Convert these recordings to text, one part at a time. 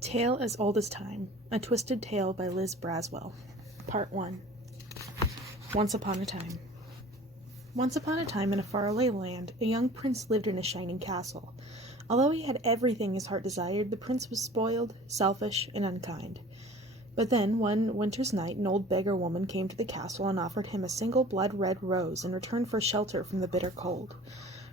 Tale as Old as Time, A Twisted Tale by Liz Braswell. Part 1. Once upon a time. Once upon a time in a faraway land, a young prince lived in a shining castle. Although he had everything his heart desired, the prince was spoiled, selfish, and unkind. But then, one winter's night, an old beggar woman came to the castle and offered him a single blood-red rose in return for shelter from the bitter cold.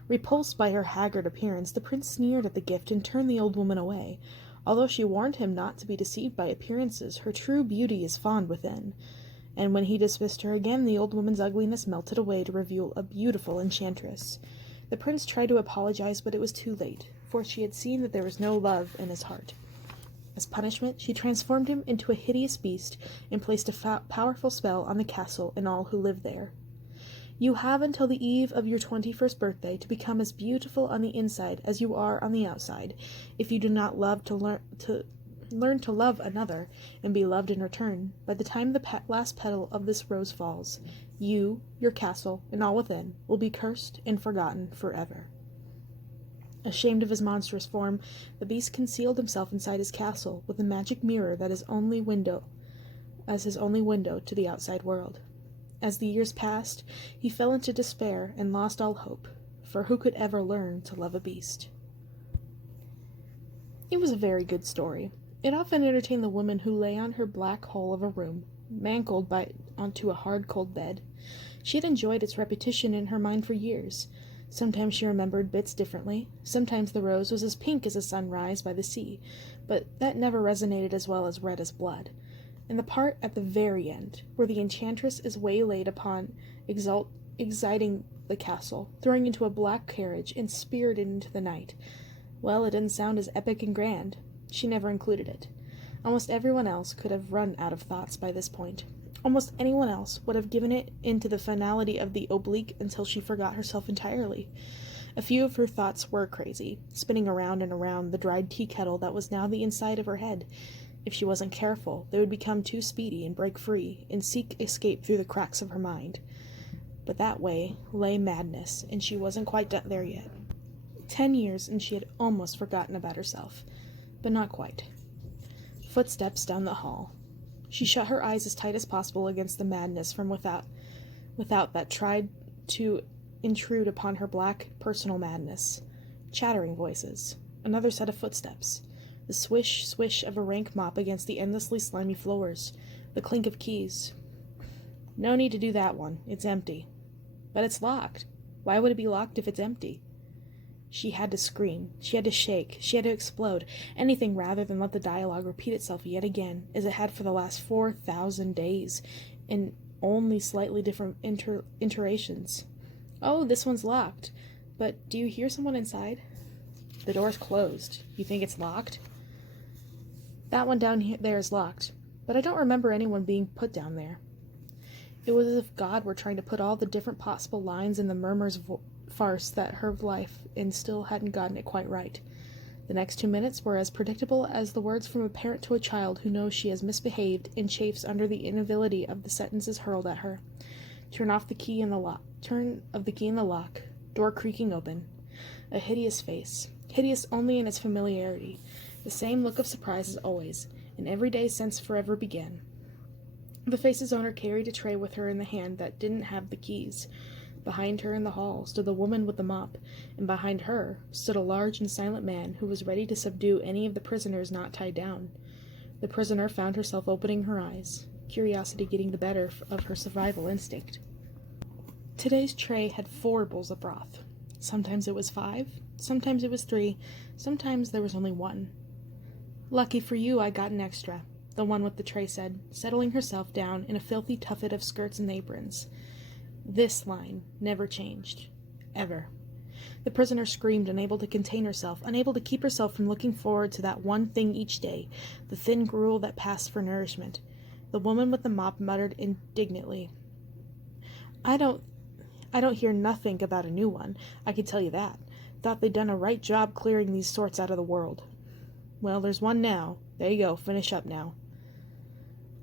Repulsed by her haggard appearance, the prince sneered at the gift and turned the old woman away. Although she warned him not to be deceived by appearances, her true beauty is fond within. And when he dismissed her again, the old woman's ugliness melted away to reveal a beautiful enchantress. The prince tried to apologize, but it was too late, for she had seen that there was no love in his heart. As punishment, she transformed him into a hideous beast and placed a powerful spell on the castle and all who lived there. You have until the eve of your 21st birthday to become as beautiful on the inside as you are on the outside. If you do not love to learn to love another and be loved in return, by the time the last petal of this rose falls, you, your castle, and all within will be cursed and forgotten forever. Ashamed of his monstrous form, the beast concealed himself inside his castle with a magic mirror that his only window to the outside world. As the years passed, he fell into despair and lost all hope, for who could ever learn to love a beast? It was a very good story. It often entertained the woman who lay on her black hole of a room, mangled onto a hard, cold bed. She had enjoyed its repetition in her mind for years. Sometimes she remembered bits differently. Sometimes the rose was as pink as a sunrise by the sea, but that never resonated as well as red as blood. And the part at the very end, where the enchantress is waylaid upon exciting the castle, throwing into a black carriage and spirited into the night. Well, it didn't sound as epic and grand. She never included it. Almost everyone else could have run out of thoughts by this point. Almost anyone else would have given it into the finality of the oblique until she forgot herself entirely. A few of her thoughts were crazy, spinning around and around the dried tea kettle that was now the inside of her head. If she wasn't careful, they would become too speedy and break free and seek escape through the cracks of her mind. But that way lay madness, and she wasn't quite done there yet. 10 years, and she had almost forgotten about herself, but not quite. Footsteps down the hall. She shut her eyes as tight as possible against the madness from without that tried to intrude upon her black, personal madness. Chattering voices. Another set of footsteps. The swish, swish of a rank mop against the endlessly slimy floors. The clink of keys. No need to do that one. It's empty. But it's locked. Why would it be locked if it's empty? She had to scream. She had to shake. She had to explode. Anything rather than let the dialogue repeat itself yet again, as it had for the last 4,000 days, in only slightly different iterations. Oh, this one's locked. But do you hear someone inside? The door's closed. You think it's locked? That one down there is locked, but I don't remember anyone being put down there. It was as if God were trying to put all the different possible lines in the murmur's farce that her life and still hadn't gotten it quite right. The next 2 minutes were as predictable as the words from a parent to a child who knows she has misbehaved and chafes under the inability of the sentences hurled at her. Turn of the key in the lock. Door creaking open. A hideous face. Hideous only in its familiarity. The same look of surprise as always, an everyday sense forever began. The face's owner carried a tray with her in the hand that didn't have the keys. Behind her in the hall stood the woman with the mop, and behind her stood a large and silent man who was ready to subdue any of the prisoners not tied down. The prisoner found herself opening her eyes, curiosity getting the better of her survival instinct. Today's tray had 4 bowls of broth. Sometimes it was 5, sometimes it was 3, sometimes there was only 1. Lucky for you, I got an extra, the one with the tray said, settling herself down in a filthy tuffet of skirts and aprons. This line never changed. Ever. The prisoner screamed, unable to contain herself, unable to keep herself from looking forward to that one thing each day, the thin gruel that passed for nourishment. The woman with the mop muttered indignantly, I don't hear nothing about a new one, I can tell you that. Thought they'd done a right job clearing these sorts out of the world. Well, there's one now. There you go, finish up now.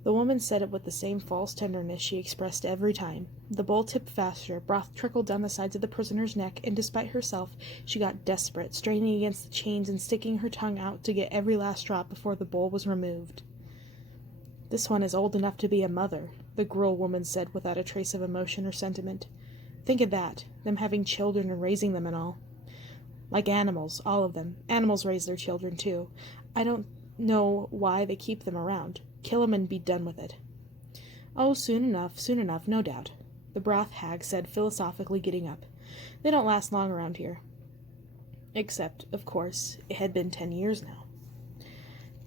The woman said it with the same false tenderness she expressed every time. The bowl tipped faster, broth trickled down the sides of the prisoner's neck, and despite herself, she got desperate, straining against the chains and sticking her tongue out to get every last drop before the bowl was removed. "This one is old enough to be a mother," the Gruel woman said without a trace of emotion or sentiment. "Think of that, them having children and raising them and all. Like animals, all of them. Animals raise their children, too. I don't know why they keep them around. Kill 'em and be done with it." "Oh, soon enough, no doubt," the broth hag said philosophically, getting up. "They don't last long around here." Except, of course, it had been 10 years now.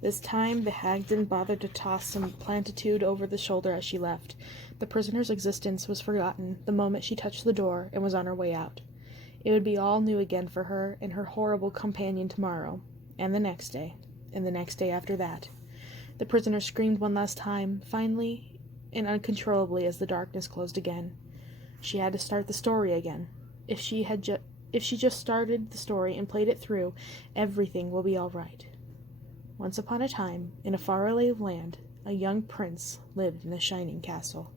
This time the hag didn't bother to toss some platitude over the shoulder as she left. The prisoner's existence was forgotten the moment she touched the door and was on her way out. It would be all new again for her and her horrible companion tomorrow, and the next day, and the next day after that. The prisoner screamed one last time, finally and uncontrollably, as the darkness closed again. She had to start the story again. If she just started the story and played it through, everything will be all right. Once upon a time, in a faraway land, a young prince lived in a shining castle.